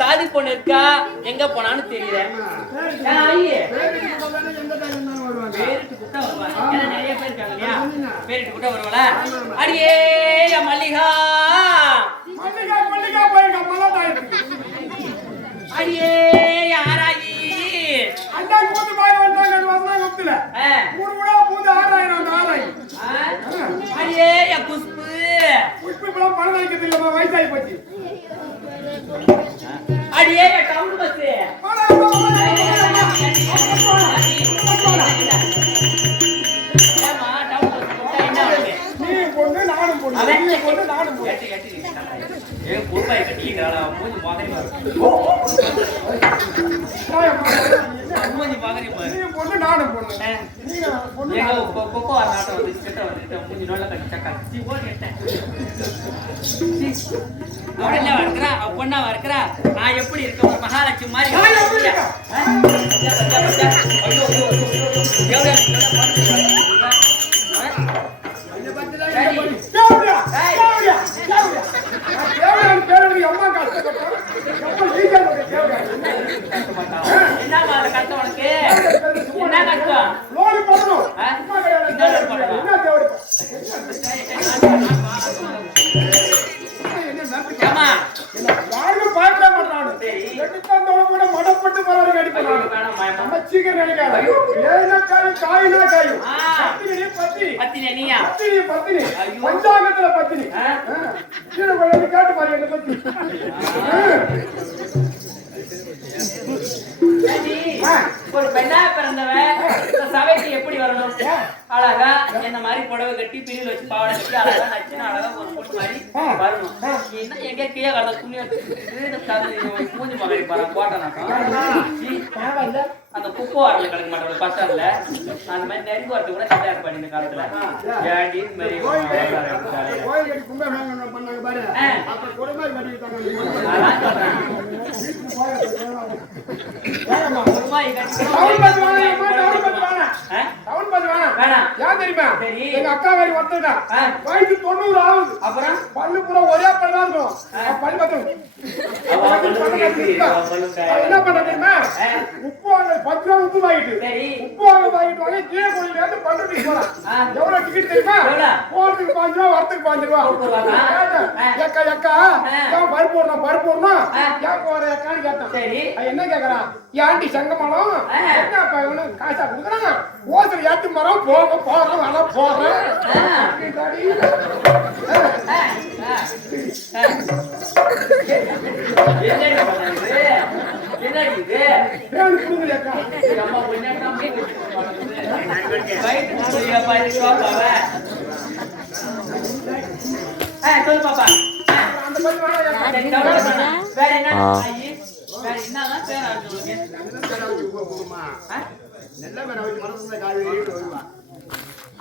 தாதி பொண்ணு இருக்கா எங்க போனான்னு தெரியல. நிறைய பேர் இருக்காங்க இல்லையா, பேரிட்டு கூட்ட வருவாளா? அடியே மல்லிகா அடியே யாராயி அடியே புஷ்பு பணம் வைக்கிறது இல்ல, வயசாகி போச்சு. அடியே டவுன் பஸ் பொண்ணா இருக்கிறா. நான் எப்படி இருக்க ஒரு மகாலட்சுமி மாதிரி என்ன கஷ்டம் உனக்கு? என்ன கஷ்டம்? மடப்பட்டு பஞ்சாங்கத்துல பத்தினி கேட்டு பாரு என்ன பத்தி. ஒரு பெண்ணா பிறந்தவன் சபைக்கு எப்படி வரணும்? அழகா என்ன மாதிரி புடவை கட்டி பிரிவில் வச்சு பாவாடை கட்டி அழகா நச்சுன்னு அழகா ஒரு பொண்ணு மாதிரி வரணும். என்ன எங்க கீழே கடந்த துணியை மூஞ்சி மகரி பாரு கோட்டை அந்த குப்பை வரல கலக்க மாட்டோம் பஸ் ஸ்டாண்ட்ல. அந்த மாதிரி நெருங்கி வரது கூட சரியா இருப்பாரு இந்த காலத்துல. அக்கா மாதிரி ஒருத்தா வயசு 90 ஆகுது. அப்புறம் பல்லு பூரா ஒரே பல்லா இருக்கும். பல்லு பத்தம் என்ன பண்ண தெரியுமா? உப்பு வாங்க 10 ரூபா உப்பு வாங்கிட்டு உப்பு வாங்கிட்டு வாங்க கீழே கோயில இருந்து பல்லு போறான். எவ்வளவு டிக்கெட் தெரியுமா? போறதுக்கு 5 ரூபா வரதுக்கு 5 ரூபா. எக்கா எக்கா ஏன் பருப்பு போடணும் ஏன் போற எக்கான்னு கேட்டான். என்ன கேக்குறான்? ஏன்டி சங்கமானம் என்ன காசா கொடுக்குறான்? ஓசல் ஏத்து மரம் போக போறோம் வர போறேன். சொல்லு பாப்பா. வேற என்ன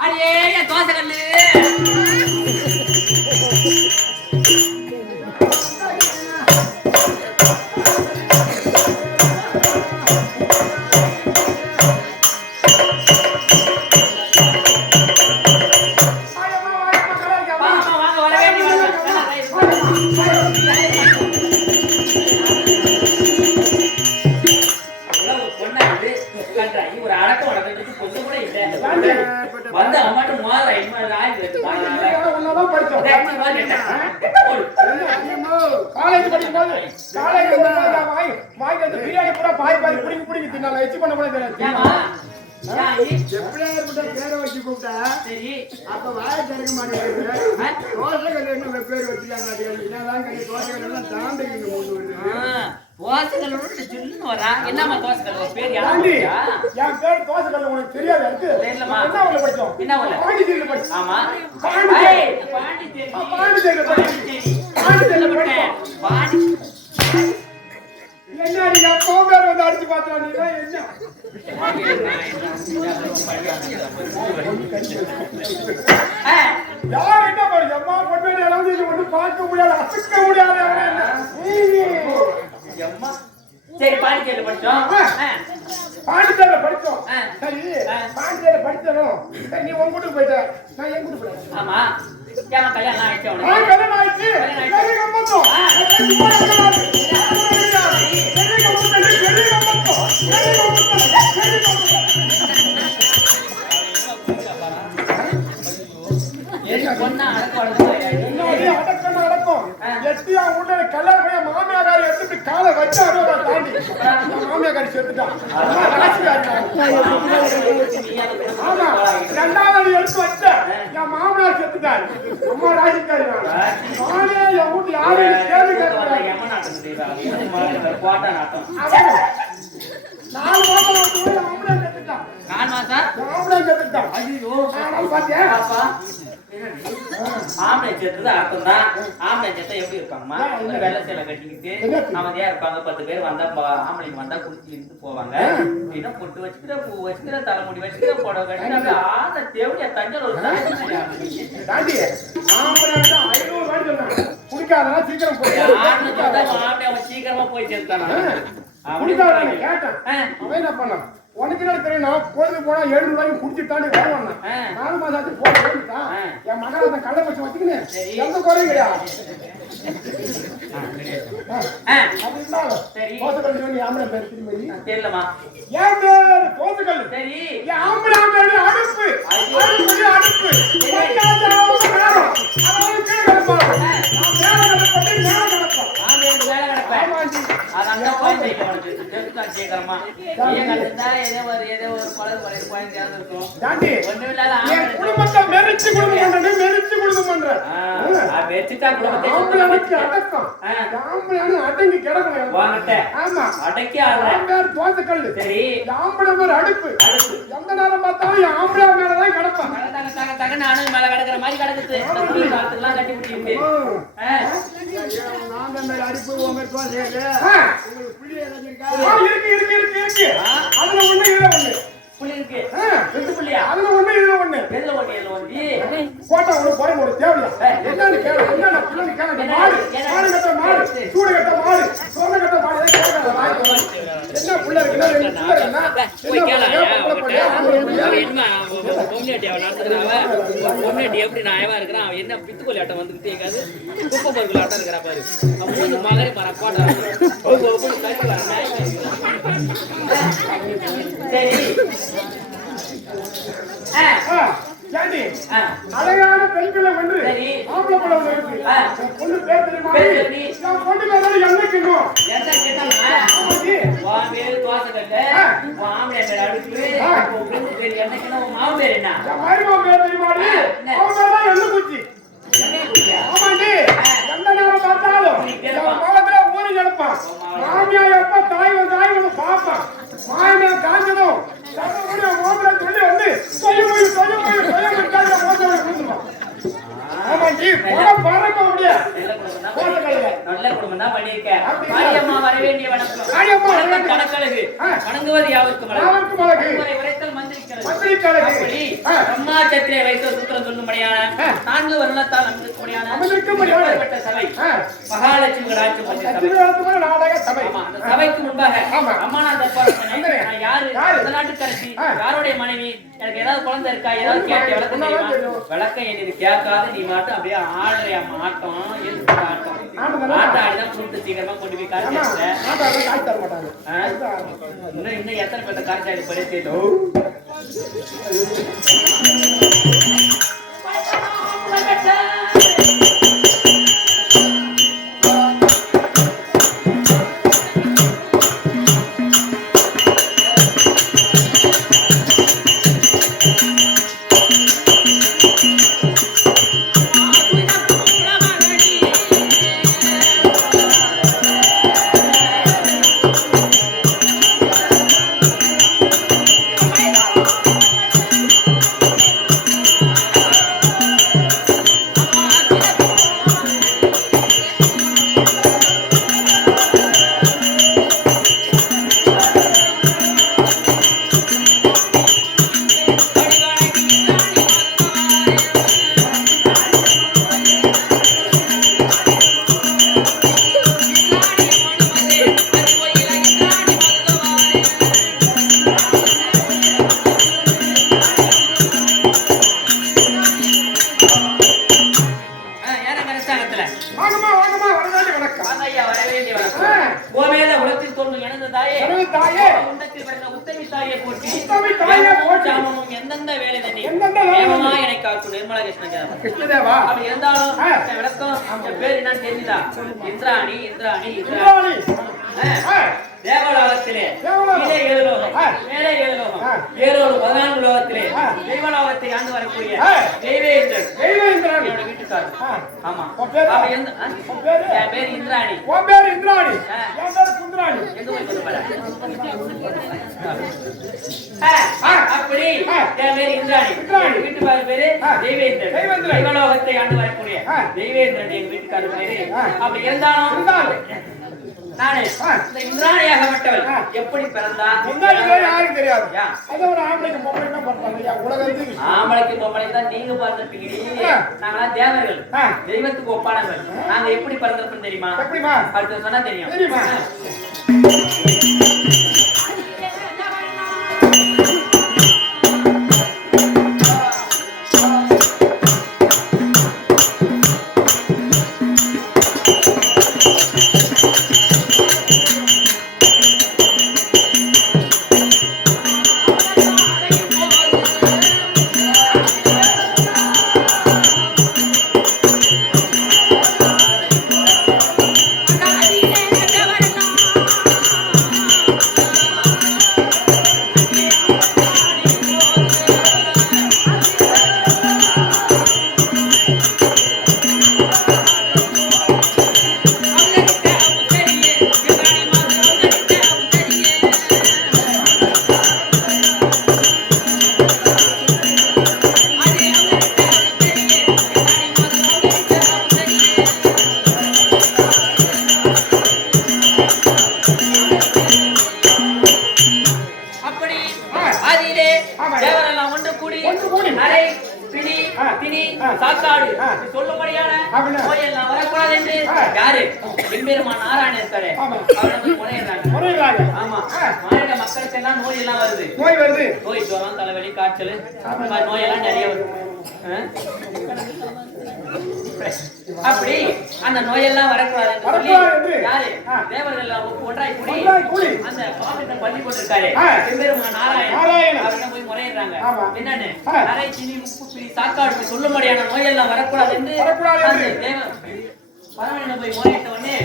அடியே தோசை கல்லு ஒரு அடக்கம் வடக்கிறதுக்கு கொஞ்சம் கூட இல்லை. வந்து அம்மாட்ட மோதிரம் இன்னும் ஆகி ஒன்னதான் படிச்சோம். காலேஜ் படிக்கும்போது வாங்கி பிரியாணி பூரா பாய் பாய் புடிங்கி புடிங்கி தின்னால எச்சி பண்ண கூட தெரியாது. எப்படியாப்பட்ட பேரை வச்சு கூப்பிட்டா அப்ப வாய திறக்க மாட்டேங்குது. தோசைகள் என்ன பேர் வச்சுக்காங்க தோசைகள் எல்லாம் தாண்டிக்கணும். என்னமா தோசைகள் பேர் என் பேர் தோசைகள் உனக்கு தெரியாது. என்ன ஒண்ணு படிச்சோம்? பாண்டிச்சேரியில படிச்சோம். ஆமா என்ன நீங்க அப்பா பேர் வந்து அடிச்சு பார்த்தா நீங்க என்ன யார் என்ன பண்ணி அம்மா பொண்ணு இளவு ஒண்ணு பார்க்க முடியாது அசைக்க முடியாது. சரி பாண்டிச்சேரியில படிச்சோம். பாண்டிச்சேரியில படிச்சோம். சரி பாண்டிச்சேரியில படிச்சோம். சரி நீ உன் வீட்டுக்கு போயிட்ட நான் என் வீட்டுக்கு போயிட்டேன். ஆமா ஏமா கல்யாணம் ஆயிடுச்சு கல்யாணம் ஆயிடுச்சு. மாமியாரி எடுத்துட்டு காலை வச்சு தாண்டி மாமியாரி செத்துட்டான். ஆமா ரெண்டாவது எடுத்து வச்ச என் மாமனார் செத்துட்டாரு. அம்மா ராஜிக்காரி நானே என் வீட்டு யாரும் கேள்வி கேட்கிறாங்க. 4 மாசம் செத்துட்டான். ஐயோ பாத்தியா ஆம்பளை செத்துது அர்த்தம் தான். ஆம்பளை செத்தா எப்படி இருப்பாங்கம்மா? வெள்ளை சேலை கட்டிக்கிட்டு அமைதியா இருப்பாங்க. 10 பேர் வந்தா ஆம்பளைங்க வந்தா குளிச்சு இருந்து போவாங்க. இன்னும் பொட்டு வச்சுக்கிற பூ வச்சுக்கிற தலைமுடி வச்சுக்கிற புடவை கட்டி ஆந்த தேவையா தஞ்சல் ஒரு தாண்டி ஆம்பளை 500 ரூபாய் சொன்னாங்க. குடிக்காதனா சீக்கிரம் போய் அவன் சீக்கிரமா போய் சேர்த்தானா குடிக்காத கேட்டேன். அவன் என்ன பண்ணான்? உனக்கு என்ன தெரியும்? நான் கோயிலுக்கு போனா 700 ரூபாய்க்கு குடிச்சுட்டான்னு வருவான். 4 மாசம் ஆச்சு போட்டான். என் மகன் அந்த கள்ள பச்சை வச்சுக்கினேன் எந்த குறையும் கிடையாது. தெரியலமா என் பேரு தோசைக்கல். சரி ஆம்பளை அடுப்பு அடுப்பு குடும்பத்தை மெரிச்சு குடும்பம் பண்ற அடங்கி கிடக்கணும். ஆமா அடக்கி தோசைக்கல். சரி ஆம்பளை பேர் அடுப்பு. எந்த நேரம் பார்த்தாலும் ஆம்பளை மேலதான் கிடப்பான். நானும் மேல கிடக்குற மாதிரி கிடக்குது. கட்டி பிடிச்சிட்டு அடுப்பு இருக்கு. அதுல ஒண்ணு இதுல ஒண்ணு புள்ளி இருக்கு. 2 புள்ளியா? அதுல ஒண்ணு இதுல ஒண்ணு. எதுல ஒண்ணு இதுல ஒண்ணு? போட்டா ஒண்ணு போற ஒரு தேவையா? என்னன்னு கேளு. என்ன புள்ளி கேளு. மாடு கட்ட மாடு, சூடு கட்ட மாடு, சோறு கட்ட மாடு கேட்காத. என்ன புள்ள இருக்குன்னா ரெண்டு புள்ள இருக்குன்னா போய் கேளா. என்ன பொம்னேட்டி அவ நடத்துறாவ. பொம்னேட்டி எப்படி நாயவா இருக்கறான். அவன் என்ன பித்துக்கோலி ஆட்டம் வந்துட்டே இருக்காது. குப்பை பர்குல ஆட்டம் இருக்கறா பாரு. அப்போ மகரே பர போடா. சரி ஜாதி அழகான பெண்களை வந்து ஆம்பளை படம் இருக்கு. பொண்ணு பேர் தெரியுமா? நான் பொண்ணு பேர் என்ன கேட்கும்? என்ன கேட்டாங்க? வா பேர் தோசைக்கல்ல, மாமே பேர் அடுப்பு, பொண்ணு பேர் என்ன கேட்டா மாம பேர் என்ன? மருமக பேர் தெரியுமா? அவங்க தான் என்ன குச்சி. ஆமாண்டி எந்த நேரம் பார்த்தாலும் மாவத்துல ஊறி கிடப்பான். மாமியா எப்ப தாய் வந்து பாப்பான். மாயமே காஞ்சதும் மோதிர சொல்லி வந்து நல்ல குடும்பம் தான் பண்ணிருக்கேன். மாரியம்மா வர வேண்டிய வணக்கம். கணக்கழகு வணங்குவது யாவருக்கும் உரைத்தல் மந்திரிக்கிறது. அப்படி பிரம்மா சத்திரிய வைத்த சூத்திரம் சொல்லும்படியான 4 வருணத்தால் அமைக்கப்பட்ட சபை மகாலட்சுமி சபை. அந்த சபைக்கு முன்பாக அம்மா நான் தப்பா யாரு நாட்டுக்கரசி யாருடைய மனைவி எனக்கு ஏதாவது குழந்தை இருக்கா ஏதாவது கேட்டு விளக்கம் விளக்கம் எனக்கு கேட்காது. நீ மாட்டும் அப்படியே ஆடுறியா மாட்டோம் எதுக்கு ஆட்டம் ஆட்டாடிதான் கூப்பிட்டு சீக்கிரமா கொண்டு போய் காய்ச்சி காய் தர மாட்டாங்க. இன்னும் எத்தனை பேர்த்த காய்ச்சி படிச்சு எந்தெந்த வேலை தண்ணி எனக்கு காக்கும் நிர்மலா கிருஷ்ணதேவா அப்படி இருந்தாலும் விளக்கம் பேர் என்னன்னு தெரியுதா? இந்திராணி இந்திராணி இந்திராணி தேவலோகத்திலே கீழே 7 லோகம் மேலே 7 லோகம் 14 லோகத்திலே தெய்வலோகத்தை ஆண்டு வரக்கூடிய தெய்வேந்திரன் என்னோட வீட்டுக்காரர். ஆமா என் பேர் இந்திராணி. உன் பேர் இந்திராணி, என் பேர் சுந்தராணி. எங்க போய் சொல்லுவாரு அப்படி என் பேர் இந்திராணி, வீட்டுக்காரர் பேரு தெய்வேந்திரன். தெய்வலோகத்தை ஆண்டு வரக்கூடிய தெய்வேந்திரன் எங்க வீட்டுக்காரர் பேரு. அப்படி இருந்தாலும் நானே இந்த இந்திராணியாகப்பட்டவள் எப்படி பிறந்தா யாருக்கு தெரியாது. அது ஒரு ஆம்பளைக்கு பொம்பளைக்கு தான் பார்ப்பாங்க. உலகத்துக்கு ஆம்பளைக்கு பொம்பளைக்கு தான் நீங்க பார்த்துருப்பீங்க. நாங்களாம் தேவர்கள், தெய்வத்துக்கு ஒப்பானவர்கள். நாங்க எப்படி பிறந்திருப்போம் தெரியுமா? எப்படிமா? அடுத்து சொன்னா தெரியும். சொல்லும்படியான நோயெல்லாம் வரக்கூடாது என்று யாரு எம்பெருமான் நாராயணன் இருக்காரு அவரை முறையிடுறாங்க. ஆமா, மாநில மக்களுக்கு எல்லாம் நோய் எல்லாம் வருது. நோய் ஜுரம், தலைவலி, காய்ச்சல், நோயெல்லாம் நிறைய வருது. அப்படி அந்த நோயெல்லாம் வரக்கூடாது யாரு தேவர்கள் ஒன்றாய் கூடி அந்த பாவத்தை பண்ணி கொண்டிருக்காரு எம்பெருமான் நாராயணன் அவரை போய் முறையிடுறாங்க. என்னன்னு நரை, சினி, உப்பு, பிரி, சாக்காடு சொல்லும்படியான நோயெல்லாம் வரக்கூடாது என்று பரமனை போய் முறையிட்ட உடனே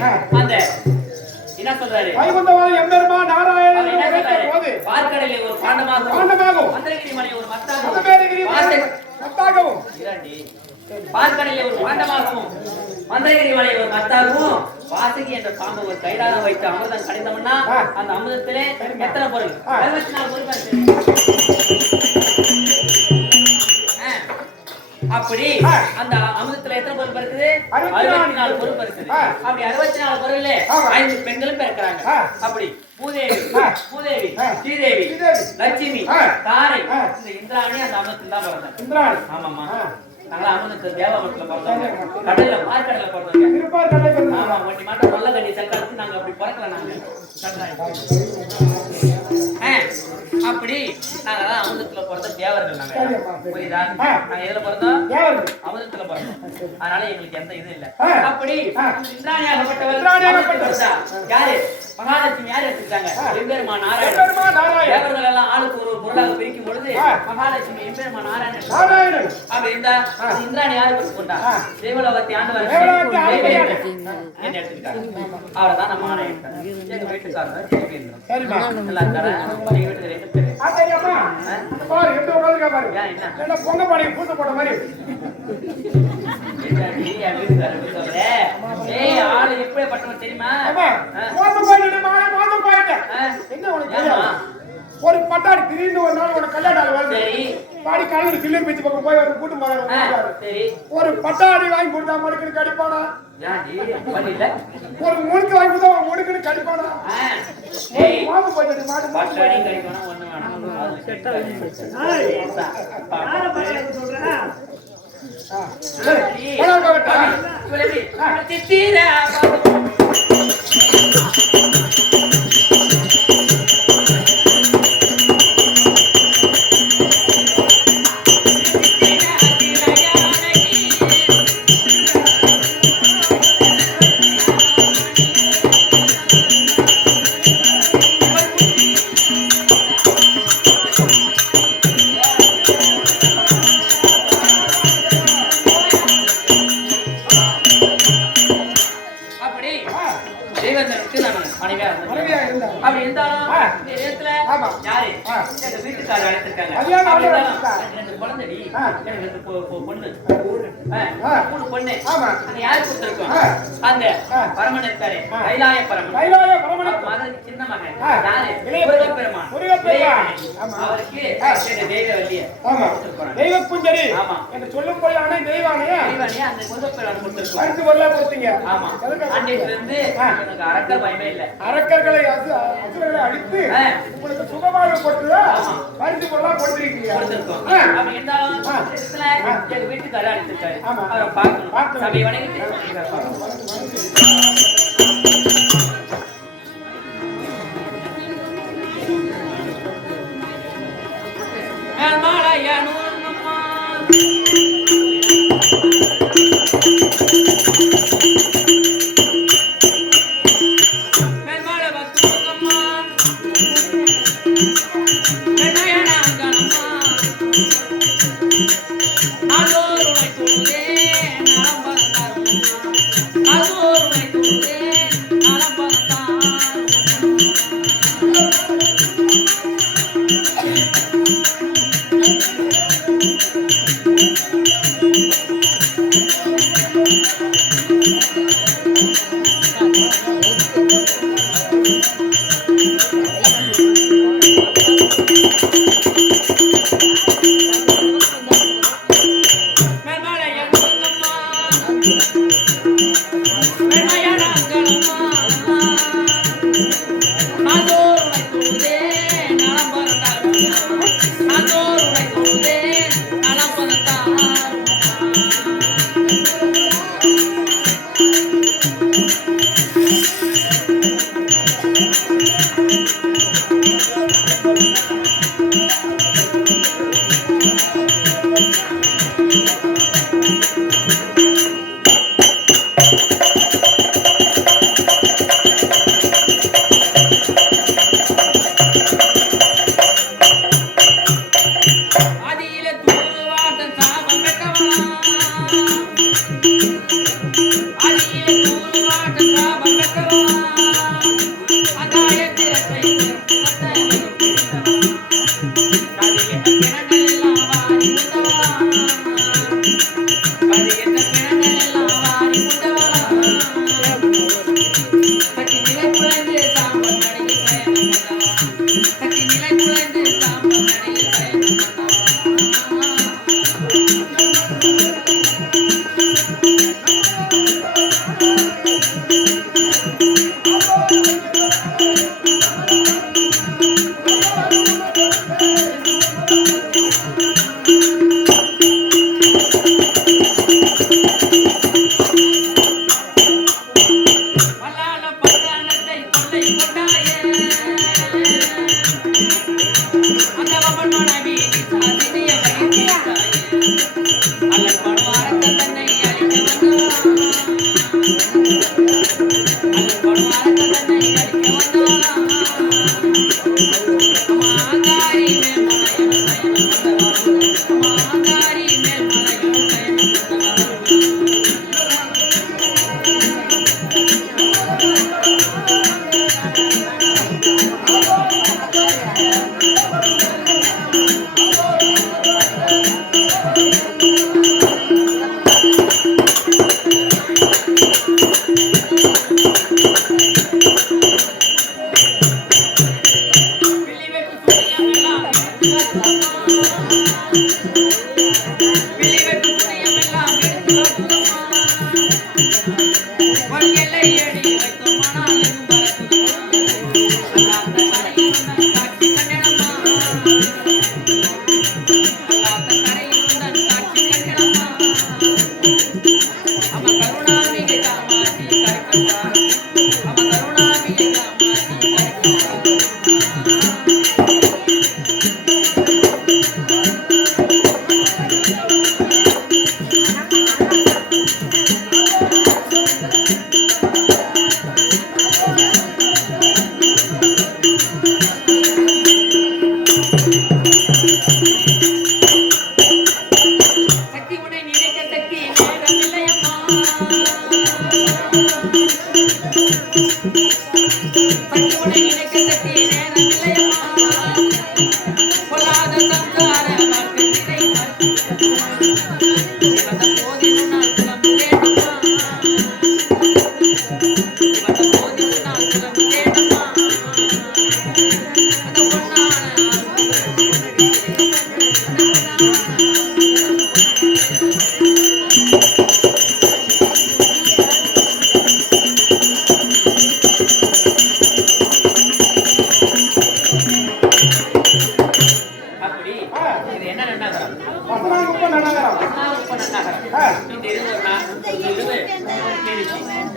அந்த என்ன சொல்றாரு? எம்பெருமான் நாராயணன் பார்க்கடலை ஒரு பாண்டமாகவும் மந்திரகிரி மலை ஒரு மத்தாகவும் பார்க்கடலை ஒரு பாண்டமாகவும் மந்திரகிரி மலை ஒரு மத்தாகவும் வாசுகி என்ற பாம்பு ஒரு கைடாக வைத்து அமிர்தம் கடைந்தோம்னா அந்த அமிர்தத்திலே எத்தனை பொருள்? 64 பொருள். அப்படி அந்த அமிர்தத்துல எத்தனை பொருள் இருக்குது? 64 பொருள் இருக்குது. அப்படி 64 பொருள்ல 5 பெண்களும் பிறக்கிறாங்க. அப்படி பூதேவி, ஸ்ரீதேவி, லட்சுமி, தாரை, இந்த இந்திராணி அந்த அமிர்தத்தில் தான் பிறந்தாங்க. ஆமாமா, நாங்களா அமிர்தத்தை தேவமரத்துல பிறந்தோம், கடல்ல மார்க்கடல பிறந்தோம். ஆமா, ஒட்டி மாட்டம் நல்ல தண்ணி சக்காலத்து நாங்க அப்படி பிறக்கல. நாங்க அப்படி நாங்கதான் அமுதத்துல பிறந்த தேவர்கள் நாங்க. சரிம்மா, சரி. புரியுதா? நாங்க எதுல பிறந்தோம்? தேவர்கள். அமுதத்துல பிறந்தோம். அதனால எங்களுக்கு எந்த இது இல்ல. ஆ. அப்படி ஆ. இந்திராணியாகப்பட்டவர் இந்திராணியாகப்பட்டவர். யாரு? மகாலட்சுமி யார் எடுத்துக்கிட்டாங்க? எம்பெருமான் நாராயணன். எம்பெருமான் நாராயணன். தேவர்கள் எல்லாம் ஆளுக்கு ஒரு பொருளாக பிரிக்கும் பொழுது ஆ. மகாலட்சுமி எம்பெருமான் நாராயணன். நாராயணன். அப்படி இருந்தா இந்திராணி யாரு கொண்டா? தேவலோகத்தை ஆண்டவர் தேவலோகத்தை ஆண்டவர் என்ன எடுத்துக்கிட்டாங்க? அவர்தான் நம்ம ஆணையிட்டார். எங்க வீட்டுக்காரர் தேவேந்திரன். சரிம்மா. நல்லா இருக்காரா? எங்க வீட்டுக்கு ரெண்டு பேரு. ஆச்சரியமா? அந்த பாரு எப்படி உட்கார்ந்திருக்கா பாரு. ஏன் என்ன? என்ன பொங்க பானைக்கு பூசை போட்ட மாதிரி. என்னடி என் வீட்டுக்காரர் எப்படி சொல்ற? ஏய் ஆளு எப்படிப்பட்டவன் தெரியுமா? ஆமா. மோசம் போயிட்டு மாலை மோசம் போயிட்டு. என்ன உனக்கு தெரியுமா? ஒரு பட்டாடி திடீர்னு ஒரு நாள் உனக்கு கல்யாணம் ஆள் வருது. சரி. பாடி காலையில சில்லர் பீச் பக்கம் போய் ஒரு கூட்டம் போறாரு. சரி. ஒரு பட்டாடி வாங்கி கொடுத்தா மடுக்குன்னு கடிப்பானா? யாடி பண்ணில? ஒரு முழுக்கு வாங்கி கொடுத்தா முடுக்குன்னு கடிப்பானா? ஏய் மோசம் போயிட்டு மாட்டு மாட்டு பட்டாடி கடிக்கணும் ஒண்ணு வேணாம். அது செட் ஆகுது. தேவேந்திரனுக்கு நான் மனைவியா இருந்தேன். அப்படி இருந்தாலும் இந்த நேரத்துல யாரு எங்க வீட்டுக்காரர் அழைத்திருக்காங்க. அப்படி இருந்தாலும் ரெண்டு குழந்தைடி, எனக்கு ரெண்டு பொண்ணு, மூணு பொண்ணு. அது யாரு கொடுத்திருக்கோம்? அந்த பரமன் இருக்காரு, கைலாய பரமன். மகன் சின்ன மகன் யாரு? முருகப்பெருமான். அவருக்கு தெய்வவல்லிய தெய்வ குஞ்சரி ஆமா என்று சொல்லும்படியான தெய்வானையா அந்த முருகப்பெருமான் கொடுத்திருக்கோம். அடுத்து வரல கொடுத்தீங்க. ஆமா. அன்னைக்கு இருந்து எனக்கு அரக்கர் பயமே இல்ல. அரக்கர்களை அசுரர்களை அழித்து உங்களுக்கு சுகமாக கொடுத்ததா பரிசு பொருளா கொடுத்திருக்கீங்க. அப்படி இருந்தாலும் எங்க வீட்டுக்காரர் அழைத்திருக்காரு. அவரை பார்க்கணும். சபை வணங்கிட்டு அதோ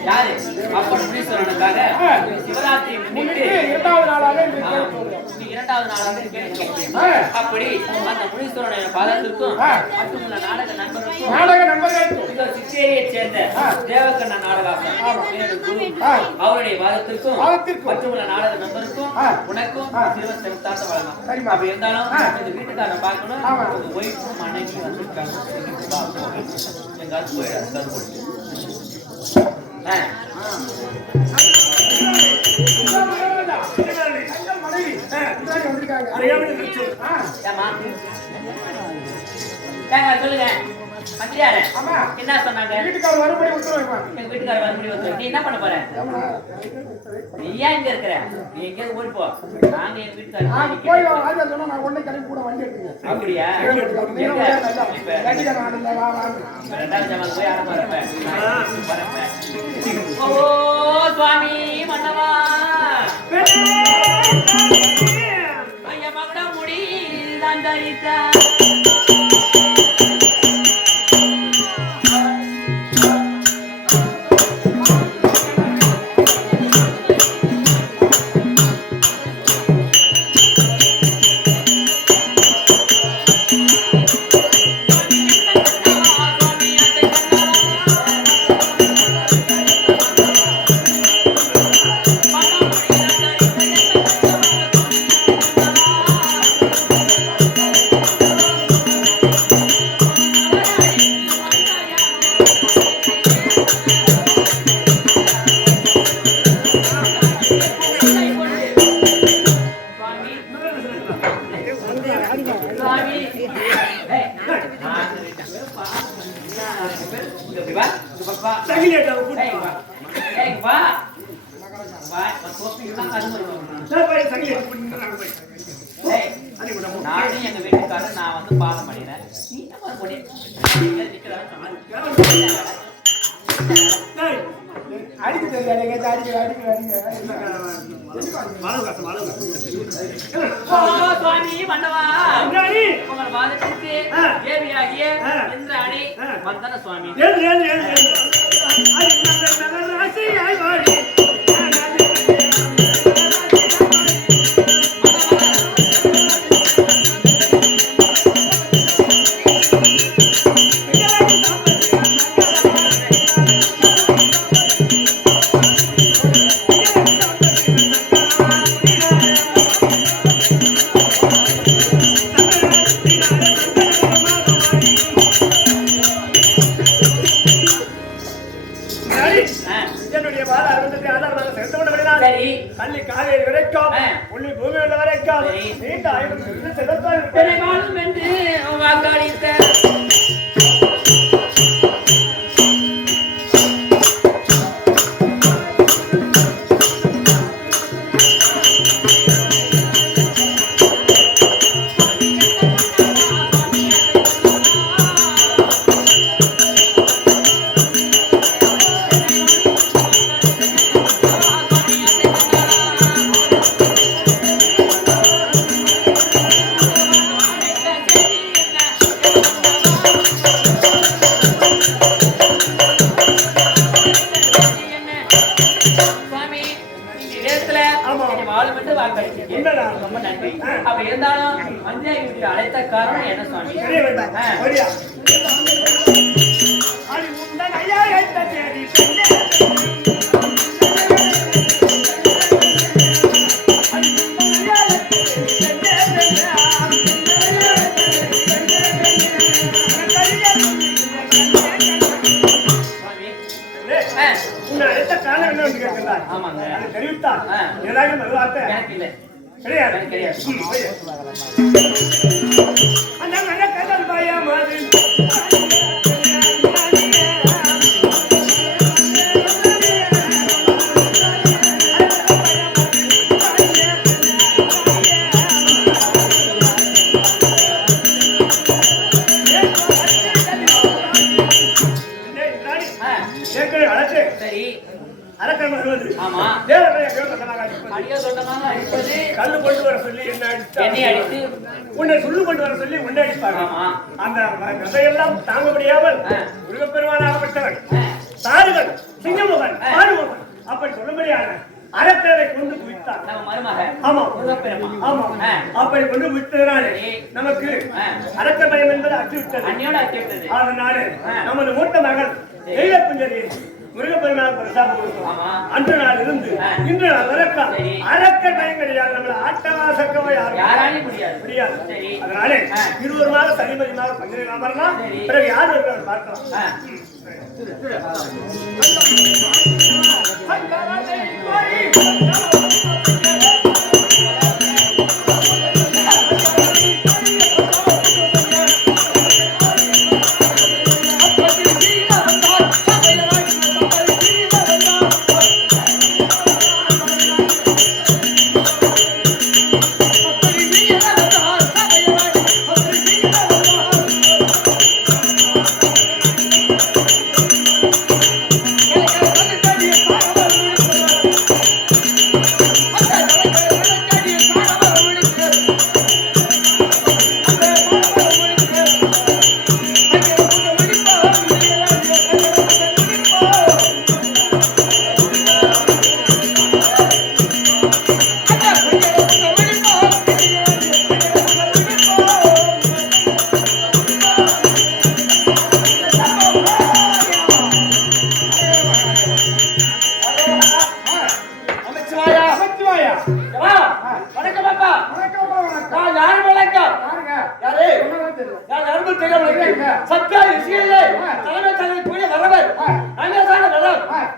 யாரு அப்பன் முனீஸ்வரனுக்காக சிவராத்திரி முன்னிட்டு இரண்டாவது நாளாக இரண்டாவது நாளாக அப்படி அந்த முனீஸ்வரனுடைய பாதத்திற்கும் மட்டுமல்ல நாடக நண்பர்களுக்கும் சித்தேரியை சேர்ந்த தேவக்கண்ண நாடகாசன் அவருடைய பாதத்திற்கும் மட்டுமல்ல நாடக நண்பருக்கும் உனக்கும் சிறுவன் செலுத்தாத்த வழங்கும். அப்படி இருந்தாலும் இந்த வீட்டுக்காரன் பார்க்கணும். ஒய்ஃபும் மனைவி வந்திருக்காங்க. எங்காவது போயிடாது. சொல்லுங்க மத்தியாரு என்ன சொன்னாங்க? வீட்டுக்காரர் வரும்படி உத்தரவு. எங்க வீட்டுக்காரர் வரும்படி உத்தரவு. நீ என்ன பண்ண போற? நீ ஏன் இங்க இருக்கிற? நீ எங்கேயாவது ஓடி போ. நாங்க எங்க வீட்டுக்காரர் போய் வாங்க சொன்னா நான் உடனே கிளம்பி கூட வண்டி எடுத்துங்க. அப்படியா? ரெண்டாவது ஜமால் போய் ஆரம்பிப்பேன். ஓ சுவாமி மன்னவா ஐயா மகட முடி தான் தரித்தா நானும் எங்க வீட்டுக்காரர் நான் வந்து பாலம் பண்ணிடுறேன். நீ சுவாமி மன்னவா உங்கள் வாதத்திற்கு தேவியாகிய இந்திராணி வந்தன சுவாமி. தள்ளி காலையில் வரைக்கும் உள்ளி பூமியில் வரைக்கும் நீண்ட ஆயுதம் செலுத்தால் என்று வாக்களித்த சுவாமி இந்த இடத்துல வாழை மட்டும் வாக்களிச்சீங்க ரொம்ப நன்றி. அப்ப இருந்தாலும் மஞ்சாய் வீட்டுக்கு அழைத்த காரணம் என்ன சுவாமி? ஆமாங்க தெரிவித்தார் ஏதாவது வார்த்தை எனக்கு இல்லை கிடையாது கிடையாது. அந்த நல்ல கதல் பயமாது சரி அரக்கன் வருவது ஆமா கல்லு கொண்டு வர சொல்லி என்ன அடித்து உன்னை சொல்லு கொண்டு வர சொல்லி உன்னை அடிப்பாங்க. அந்த கதையெல்லாம் தாங்க முடியாமல் முருகப்பெருமானாகப்பட்டவன் தாருகள் சிங்கமுகன் ஆறுமுகன் அப்படி சொல்லும்படியான அரக்கரை கொண்டு குவித்தார். ஆமா ஆமா அப்படி கொண்டு குவித்ததனாலே நமக்கு அரக்க பயம் என்பது அச்சுவிட்டது. அதனால நமது மூத்த மகள் தெய்வப்புஞ்சரி முருகப்பெருமாள் பிரசாதம் கொடுத்தோம். அன்று நாள் இருந்து இன்று நாள் வரைக்கும் அரக்க பயம் கிடையாது. நம்மள ஆட்டவாசக்கவை யாராலையும் முடியாது. அதனால 20 மாதம் சனிமதி மாதம் பங்கிரலாம் வரலாம். பிறகு யார் இருக்கிறார் பார்க்கலாம்.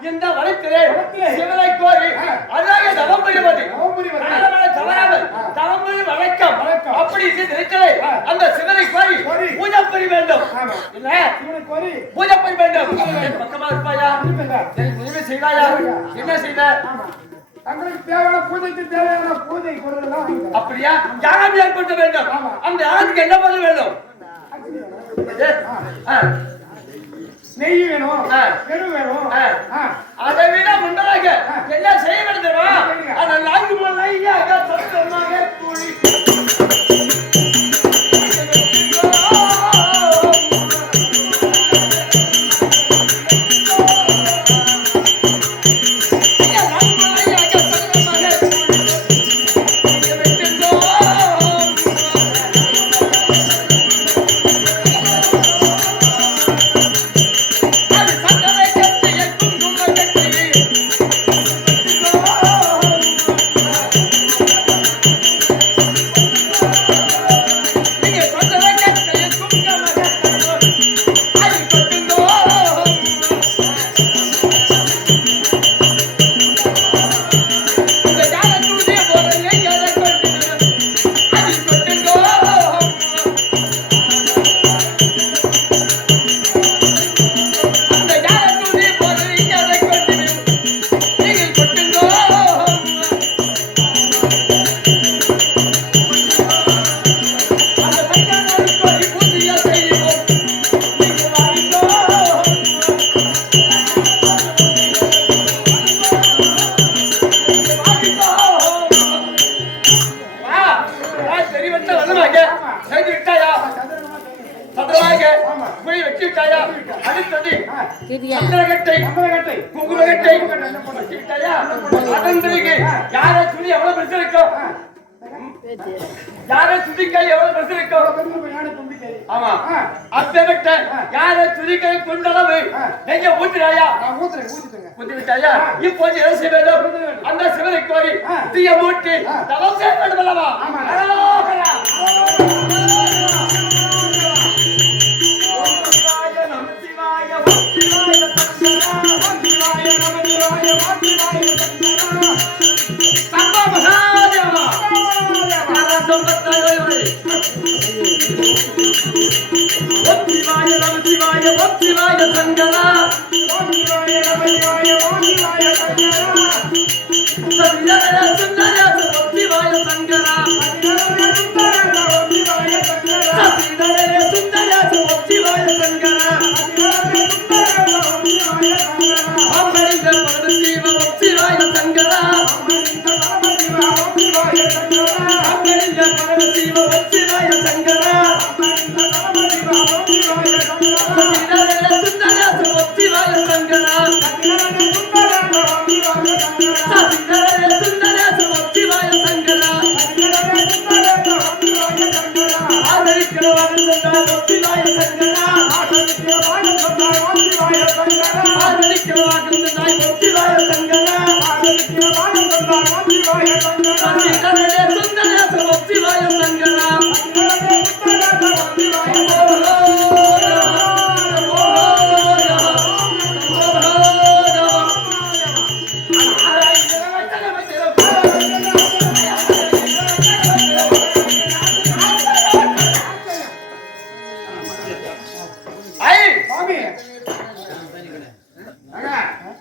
இந்த வளத்திலே சிவனை கோரி அதாக தவம் புரிவது தவறாமல் தவம் புரி வழக்கம். அப்படி இருக்கிறே அந்த சிவனை கோரி பூஜை புரி வேண்டும். பூஜை புரி வேண்டும். பக்கமா இருப்பாயா? உதவி செய்வாயா? என்ன செய்த? தங்களுக்கு தேவையான பூஜைக்கு தேவையான பூஜை பொருள் அப்படியா? யாகம் ஏற்படுத்த வேண்டும். அந்த யாகத்துக்கு என்ன பண்ண வேண்டும்? நெய் வேணும், பெரு வேணும். அதை விட முன்னதாக என்ன செய்ய வேண்டும்? அந்த 4 மலையாக சொந்தமாக கூலி புரிஞ்சுட்டாயா? அதன் பிறகு யார துணி எவ்வளவு பெருசு இருக்கும், யார துதிக்கை எவ்வளவு பெருசு இருக்கும். ஆமா, அப்பேற்பட்ட யார துதிக்கை கொண்டளவு நெய்ய ஊத்துறாயா? ஊத்தி விட்டாயா? இப்போது என்ன செய்ய வேண்டும்? அந்த சிவனை கோரி தீய மூட்டி தவம் செய்ய வேண்டும் அல்லவா?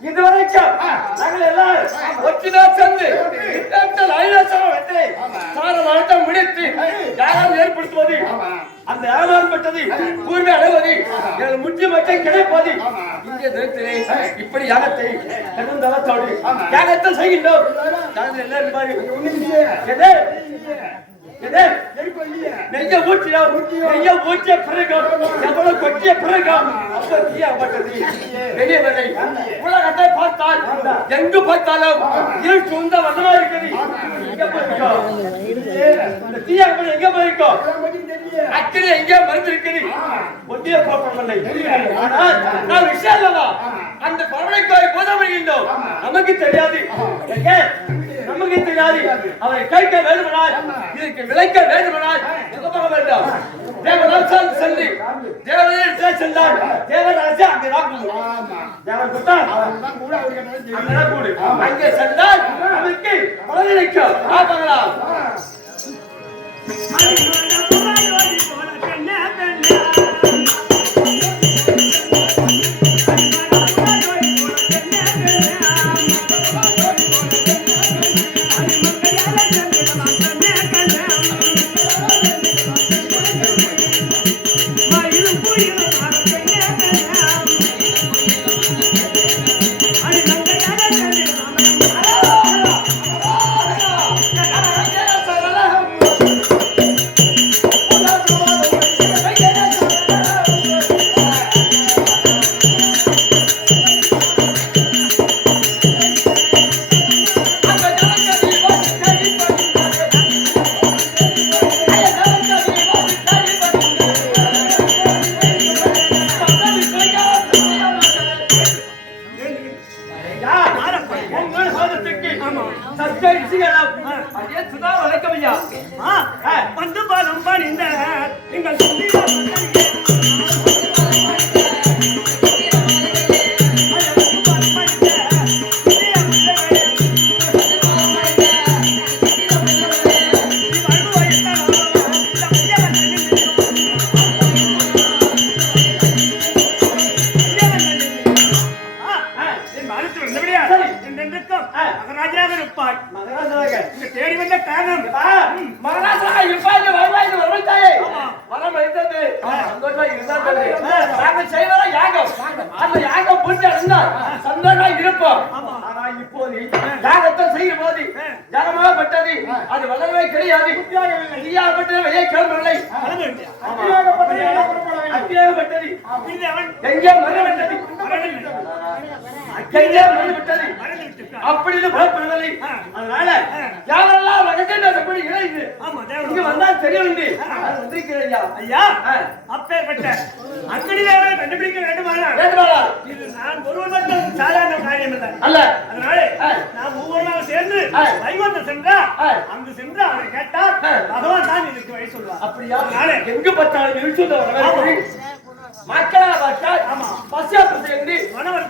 இதுவரைக்கும் நாங்கள் எல்லாரும் ஒற்றினா சேர்ந்து முடித்து யாராவது ஏற்படுத்துவது, அந்த ஏமாறுபட்டது பூர்வ அடைவது, முக்கியமற்ற கிடைப்பது இங்கே நிறுத்தினே. இப்படி யாகத்தை தகுந்தளத்தோடு யாகத்தை செய்கின்றோம். நெய்ய ஊற்றினோம், நெய்ய ஊற்றிய பிறகு எவ்வளவு கொட்டிய பிறகு அப்ப தீயாகப்பட்டது வெளியே வரை. உலகத்தை பார்த்தால் எங்கு பார்த்தாலும் இருள் சூழ்ந்த வண்ணமா இருக்குது. எங்க போயிருக்கோம் தீயாகப்பட்ட, எங்க போயிருக்கோம் அக்கினி எங்கே மறைந்திருக்கிறது, ஒன்றிய போகவில்லை. ஆனால் நான் விஷயம் அல்லவா, அந்த பரவளைக்காய் போதமைகின்றோம். நமக்கு தெரியாது, நமக்கு தெரியாது. அவரை கைக்க வேண்டுமானால், இதற்கு விளைக்க வேண்டுமானால் எங்க போக வேண்டும்? தேவராஜால் சென்று தேவரையே சென்றால் தேவராஜா அங்கேதான் கூடு. அங்கே சென்றால் நமக்கு பலனளிக்கும். பார்க்கலாம். வந்து பலம் பணிந்த எங்கள் மகராஜாக இருப்பாய். தேடி வந்த காரணம் மகராஜா இருப்பாய். வருவாய் வரம் வைத்தது சந்தோஷமா இருந்தா நாங்கள் செய்வதா யாகம். அந்த யாகம் புரிஞ்சு அடைந்தால் சந்தோஷமா இருப்போம். ஆனா இப்போது யாகத்தை செய்யும் போது ஜனமாகப்பட்டது அது வளரவே கிடையாது. தீயாகப்பட்டது வெளியே கிளம்பவில்லை. அத்தியாகப்பட்டது எங்கே மறந்துவிட்டது, எங்கே மறந்துவிட்டது. அப்படின்னு பயப்படவில்லை. அதனால யாரெல்லாம் ரகசியப்படி இணைந்து ஆமா இங்க தேவன் வந்தா தெரியவில்லை. அது வந்திருக்கிறேன் ஐயா அப்பேற்பட்ட அக்கடியாரை கண்டுபிடிக்க வேண்டுமானால் வேண்டுமானால் இது நான் ஒருவர் மட்டும் சாதாரண காரியம் இல்லை அல்ல. அதனால நாம் ஒவ்வொரு நாள் சேர்ந்து வைகுண்டம் சென்றா அங்கு சென்று அவரை கேட்டால் பகவான் தான் இதுக்கு வழி சொல்வார். அப்படியா? அதனால எங்க பார்த்தாலும் இழுச்சு மக்களா பார்த்தா பசியா பசி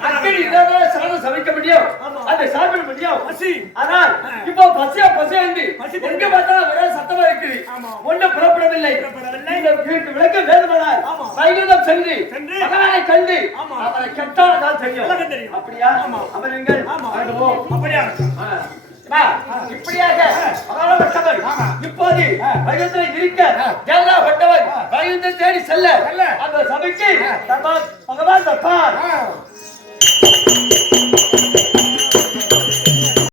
அக்கடி இல்லாத சாதம் சமைக்க முடியும், அதை சாப்பிட முடியும். பசி ஆனால் இப்போ பசியா பசியாண்டி எங்க பார்த்தாலும் ஒரே சத்தமா இருக்குது. ஒன்றும் புறப்படவில்லை. இந்த விளக்க வேண்டுமானால் வைகுண்டம் சென்று பகவானை கண்டு அவரை கெட்டால் தான் தெரியும். அப்படியா? அமருங்கள். அப்படியா இப்படியாக பகவானவர் இப்போது வைகுந்தத்தில் இருக்க ஜெயலா பட்டவர் வைகுந்தத்தை தேடி செல்ல அந்த சபைக்கு பகவான் தப்பார்.